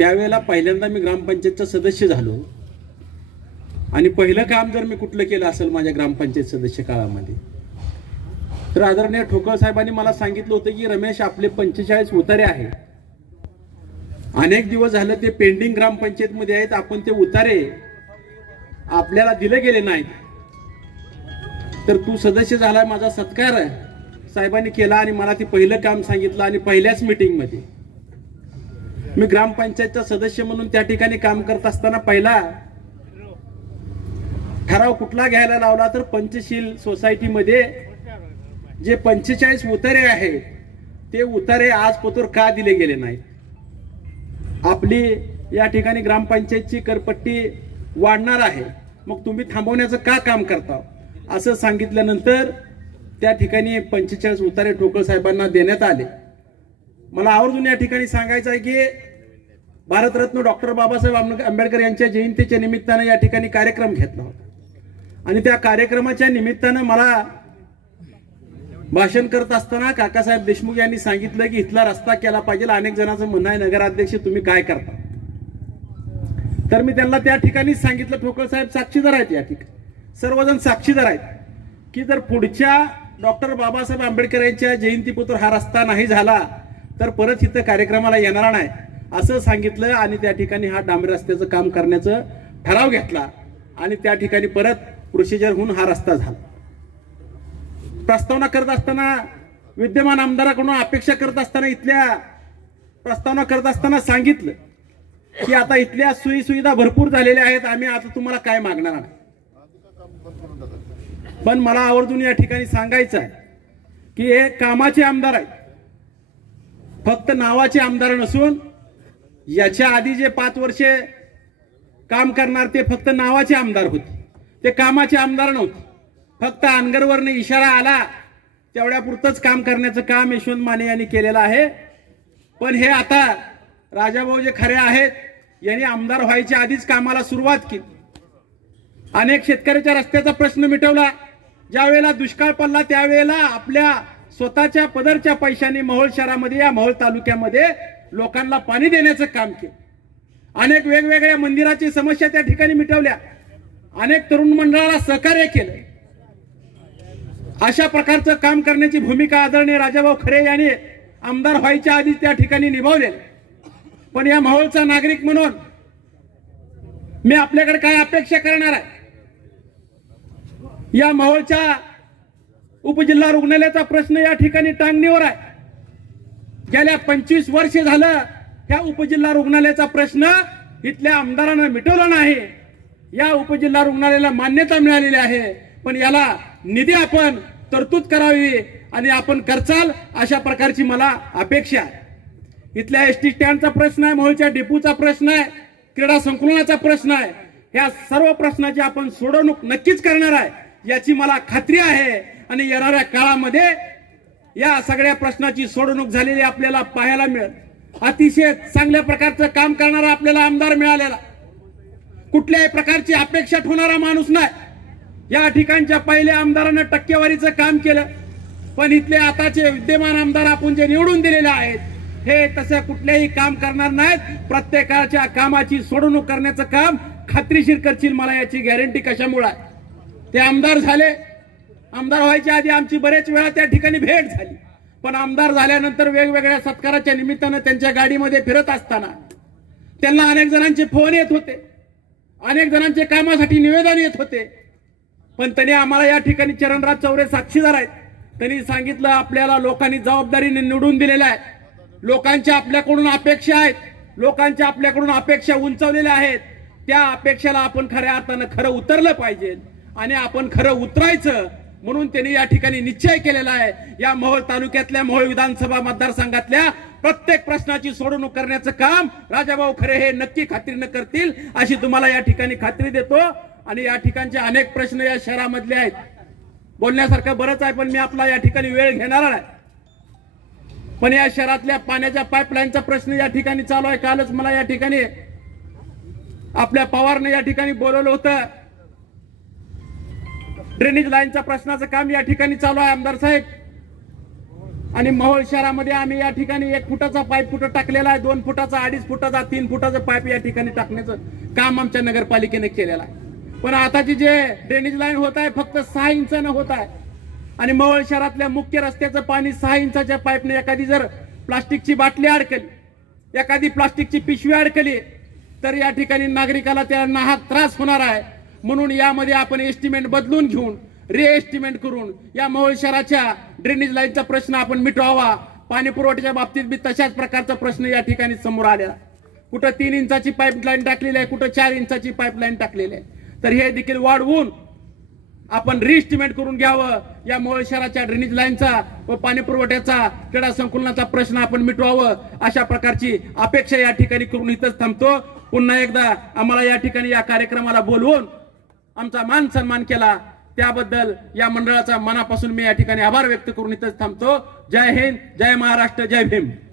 त्यावेळेला पहिल्यांदा मी ग्रामपंचायतचा सदस्य झालो. आणि पहिलं काम जर मी कुठलं केलं असेल माझ्या ग्रामपंचायत सदस्य काळामध्ये तर आदरणीय ठोकळ साहेबांनी मला सांगितलं होतं की रमेश आपले पंचेचाळीस उतारे आहेत अनेक दिवस झालं ते पेंडिंग ग्रामपंचायतमध्ये आहेत आपण ते उतारे आपल्याला दिले गेले नाहीत. तर तू सदस्य झालाय माझा सत्कार आहे साहेबांनी केला आणि मला ते पहिलं काम सांगितलं आणि पहिल्याच मीटिंगमध्ये मी ग्रामपंचायतचा सदस्य म्हणून त्या ठिकाणी काम करत असताना पहिला ठराव कुठला घ्यायला लावला तर पंचशील सोसायटीमध्ये जे पंचेचाळीस उतारे आहे ते उतारे आजपतोर का दिले गेले नाहीत? आपली या ठिकाणी ग्रामपंचायतची करपट्टी वाढणार आहे. मग तुम्ही थांबवण्याचं का काम करता? असं सांगितल्यानंतर त्या ठिकाणी पंचेचाळीस उतारे ठोकळ साहेबांना देण्यात आले. मला आवर्जून या ठिकाणी सांगायचं आहे की भारतरत्न डॉक्टर बाबासाहेब आंबे- आंबेडकर यांच्या जयंतीच्या निमित्तानं या ठिकाणी कार्यक्रम घेतला होता. आणि त्या कार्यक्रमाच्या निमित्तानं मला भाषण करत असताना काकासाहेब देशमुख यांनी सांगितलं की इथला रस्ता केला पाहिजे. अनेक जणांचं म्हणणं आहे नगराध्यक्ष तुम्ही काय करता? तर मी त्यांना त्या ठिकाणी सांगितलं ठोकळ साहेब साक्षीदार आहेत या ठिकाणी. सर्वजण साक्षीदार आहेत. की जर पुढच्या डॉक्टर बाबासाहेब आंबेडकर यांच्या जयंतीपुत्र हा रस्ता नाही झाला तर परत इथं कार्यक्रमाला येणार नाही. असं सांगितलं आणि त्या ठिकाणी हा डांबरी रस्त्याचं काम करण्याचं ठराव घेतला. आणि त्या ठिकाणी परत प्रोसिजर होऊन हा रस्ता झाला. प्रस्तावना करत असताना विद्यमान आमदाराकडून अपेक्षा करत असताना इथल्या प्रस्तावना करत असताना सांगितलं की आता इथल्या सोयी सुविधा भरपूर झालेल्या आहेत. आम्ही आता तुम्हाला काय मागणार नाही पण मला आवर्जून या ठिकाणी सांगायचं आहे की हे कामाचे आमदार आहेत. फक्त नावाचे आमदार नसून याच्या आधी जे पाच वर्षे काम करणार ते फक्त नावाचे आमदार होते. ते कामाचे आमदार नव्हते. फक्त अनगरवरने इशारा आला तेवढ्यापुरतंच काम करण्याचं काम यशवंत माने यांनी केलेलं आहे. पण हे आता राजाभाऊ जे खरे आहेत यांनी आमदार व्हायच्या आधीच कामाला सुरुवात केली. अनेक शेतकऱ्याच्या रस्त्याचा प्रश्न मिटवला. ज्या वेळेला दुष्काळ पडला त्यावेळेला आपल्या स्वतःच्या पदरच्या पैशांनी मोहोळ शहरामध्ये या मोहोळ तालुक्यामध्ये लोकांना पाणी देण्याचं काम केलं. अनेक वेगवेगळ्या मंदिराची समस्या त्या ठिकाणी मिटवल्या. अनेक तरुण मंडळाला सहकार्य केलं. अशा प्रकारचं काम करण्याची भूमिका आदरणीय राजाभाऊ खरे यांनी आमदार व्हायच्या आधी त्या ठिकाणी निभावले पण या माहोलचा नागरिक म्हणून मी आपल्याकडे काय अपेक्षा करणार आहे? या माहोलच्या उपजिल्हा रुग्णालयाचा प्रश्न या ठिकाणी टांगणीवर आहे. गेल्या पंचवीस वर्ष झालं त्या उपजिल्हा रुग्णालयाचा प्रश्न इथल्या आमदारानं मिटवला नाही. या उपजिल्हा रुग्णालयाला मान्यता मिळालेली आहे. पण याला निधी आपण तरतूद करावी आणि आपण करचाल अशा प्रकारची मला अपेक्षा आहे. इथल्या एस टी स्टँडचा प्रश्न आहे मोहोळच्या डेपूचा प्रश्न आहे क्रीडा संकुलनाचा प्रश्न आहे. ह्या सर्व प्रश्नाची आपण सोडवणूक नक्कीच करणार आहे याची मला खात्री आहे. आणि येणाऱ्या काळामध्ये या सगळ्या प्रश्नाची सोडवणूक झालेली आपल्याला पाहायला मिळेल. अतिशय चांगल्या प्रकारचं काम करणारा आपल्याला आमदार मिळालेला. कुठल्याही प्रकारची अपेक्षा ठेवणारा माणूस नाही. या ठिकाणच्या पहिल्या आमदारानं टक्केवारीचं काम केलं. पण इथले आताचे विद्यमान आमदार आपण जे निवडून दिलेले आहेत हे तसं कुठलेही काम करणार नाहीत. प्रत्येकाच्या कामाची सोडवणूक करण्याचं काम खात्रीशीर करशील मला याची गॅरंटी कशामुळे आहे? ते आमदार झाले आमदार व्हायच्या आधी आमची बरेच वेळा त्या ठिकाणी भेट झाली. पण आमदार झाल्यानंतर वेगवेगळ्या सत्काराच्या निमित्तानं त्यांच्या गाडीमध्ये फिरत असताना त्यांना अनेक जणांचे फोन येत होते. अनेक जणांचे कामासाठी निवेदन येत होते. पण त्यांनी आम्हाला या ठिकाणी चरणराज चौरे साक्षीदार आहेत. त्यांनी सांगितलं आपल्याला लोकांनी जबाबदारीने निवडून दिलेल्या आहे. लोकांच्या आपल्याकडून अपेक्षा आहेत. लोकांच्या आपल्याकडून अपेक्षा उंचवलेल्या आहेत. त्या अपेक्षेला आपण खऱ्या अर्थानं खरं उतरलं पाहिजे. आणि आपण खरं उतरायचं म्हणून त्यांनी या ठिकाणी निश्चय केलेला आहे. या मोहोळ तालुक्यातल्या मोहोळ विधानसभा मतदारसंघातल्या प्रत्येक प्रश्नाची सोडवणूक करण्याचं काम राजाभाऊ खरे हे नक्की खात्रीनं करतील अशी तुम्हाला या ठिकाणी खात्री देतो. आणि या ठिकाणचे अनेक प्रश्न या शहरामधले आहेत. बोलण्यासारखं बरंच आहे पण मी आपला या ठिकाणी वेळ घेणार आहे. पण या शहरातल्या पाण्याच्या पाईपलाईनचा प्रश्न या ठिकाणी चालू आहे. कालच मला या ठिकाणी आपल्या पवारने या ठिकाणी बोलवलं होतं. ड्रेनेज लाईनच्या प्रश्नाचं काम या ठिकाणी चालू आहे आमदार साहेब. आणि महोळ शहरामध्ये आम्ही या ठिकाणी एक फुटाचा पाईप कुठं टाकलेला आहे दोन फुटाचा अडीच फुटाचा तीन फुटाचा पाईप या ठिकाणी टाकण्याचं काम आमच्या नगरपालिकेने केलेलं आहे. पण आताची जे ड्रेनेज लाईन होत आहे फक्त सहा इंचानं होत आहे. आणि मवळ शहरातल्या मुख्य रस्त्याचं पाणी सहा इंचाच्या पाईपने एखादी जर प्लास्टिकची बाटली अडकली एखादी प्लास्टिकची पिशवी अडकली तर या ठिकाणी नागरिकाला त्या नाहक त्रास होणार आहे. म्हणून यामध्ये आपण एस्टिमेट बदलून घेऊन रिएस्टिमेट करून या मोहोळ शहराच्या ड्रेनेज लाईनचा प्रश्न आपण मिटवावा. पाणी पुरवठ्याच्या बाबतीत बी तशाच प्रकारचा प्रश्न या ठिकाणी समोर आलेला कुठं तीन इंचाची पाईपलाईन टाकलेली आहे कुठं चार इंचाची पाईपलाईन टाकलेली आहे. तर हे देखील वाढवून आपण रिएस्टिमेट करून घ्यावं. या मोहोळ शहराच्या ड्रेनेज लाईनचा व पाणी पुरवठ्याचा क्रीडा संकुलनाचा प्रश्न आपण मिटवावं. अशा प्रकारची अपेक्षा या ठिकाणी करून इथंच थांबतो. पुन्हा एकदा आम्हाला या ठिकाणी या कार्यक्रमाला बोलवून आमचा मान सन्मान केला. त्याबद्दल या मंडळाचा मनापासून मी या ठिकाणी आभार व्यक्त करून इथंच थांबतो. जय हिंद जय महाराष्ट्र जय भीम.